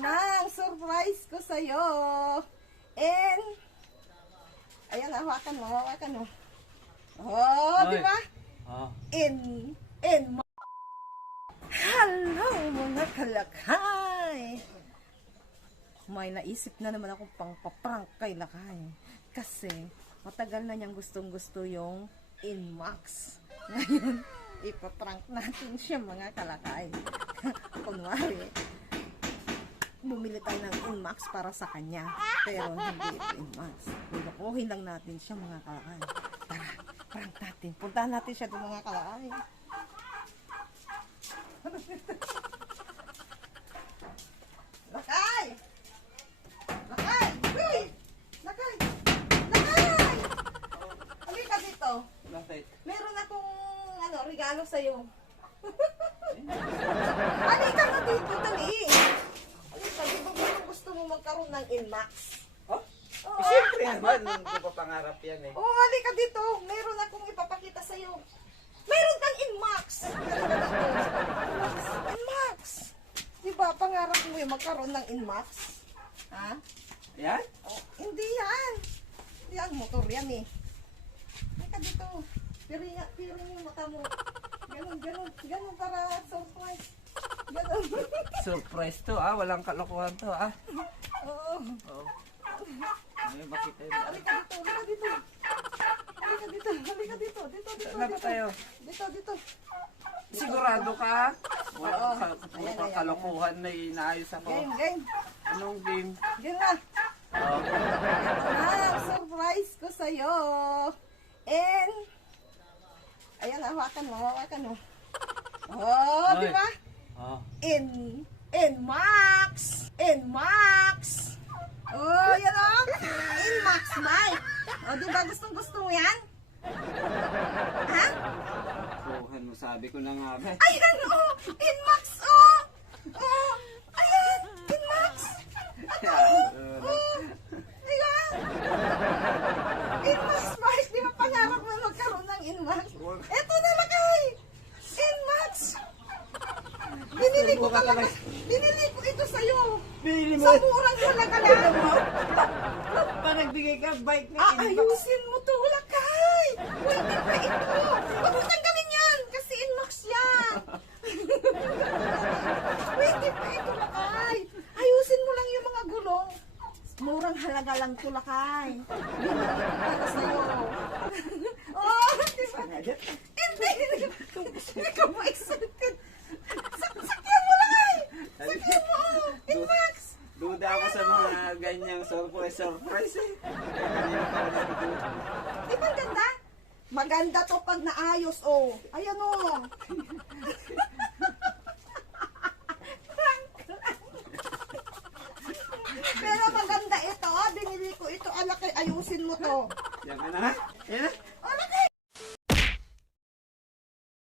na ang surprise ko sa'yo. And, ayan, hawakan mo. Oh, di ba? In, hello, mga kalakay. May naisip na naman akong pang-paprank kay Lakay. Kasi, matagal na niyang gustong-gusto yung Inmax. Ngayon, ipaprank natin siya, mga kalakay. Kunwari, bumili tayo ng Inmax para sa kanya. Pero hindi ito Inmax. Lukuhin lang natin siya, mga kalakay. Tara, prank natin. Puntahan natin siya doon, mga kalakay. Lakay! Lakay! Uy! Lakay! Lakay! Halika dito. Bakit? Meron akong regalo sa'yo. Halika na dito, dali. Halika, di ba gusto mo magkaroon ng Inmax? Oh? Oo. Siyempre naman, hindi ko pangarap yan eh. Oo, halika dito. Meron akong ipapakita sa'yo. Meron kang Inmax! Inmax! Di ba, pangarap mo yung magkaroon ng Inmax? Ha? Yan? Oh, hindi yan. Yan, motor yan eh. Halika dito. Piring yung mata mo. Ganon para surprise. Ganon. Surprise to ah, walang kalokohan to ah. Oo. Oo. Ay, makita yun. Halika dito. Saan na ba tayo? Dito. Sigurado ka? Oo. Walang kalokohan na inaayos ako. Game. Anong game? Game na. Oh. Surprise ko sa'yo. And, ayan, hawakan mo. Oh, Ay. di ba? Oh. Inmax! Oh, yan o. Inmax bike. Oh, di ba gustong-gusto mo yan? Ha? Kalokohan mo, sabi ko na nga ba? Ayan o. Inmax o. Oh, ayan. Inmax. Ayan. Inmax bike. Di ba pangarap mo magkaroon ng Inmax? Eto na Lakay. Inmax. Binili ko ito sa'yo. Bili Sa murang halaga lang. Pa nagbigay ka bike na Ayusin mo to, Lakay. Pwede pa ito. Huwag mo tanggalin yan. Kasi Inmax yan. Pwede pa ito, Lakay. Ayusin mo lang yung mga gulong. Murang halaga lang to, Lakay. Binili ko para sa'yo. Oh, di ba? Hindi ka ba excited? Sakyan mo, Lakay. Sakyan mo. Inmax. Duda ako sa mga ganyang surprise eh. Di ba ganda? Maganda to pag naayos, oh. Ayan, oh. Pero maganda ito, oh. Binili ko ito. Alakay, ayusin mo to. Yan ka na ha? Yan na?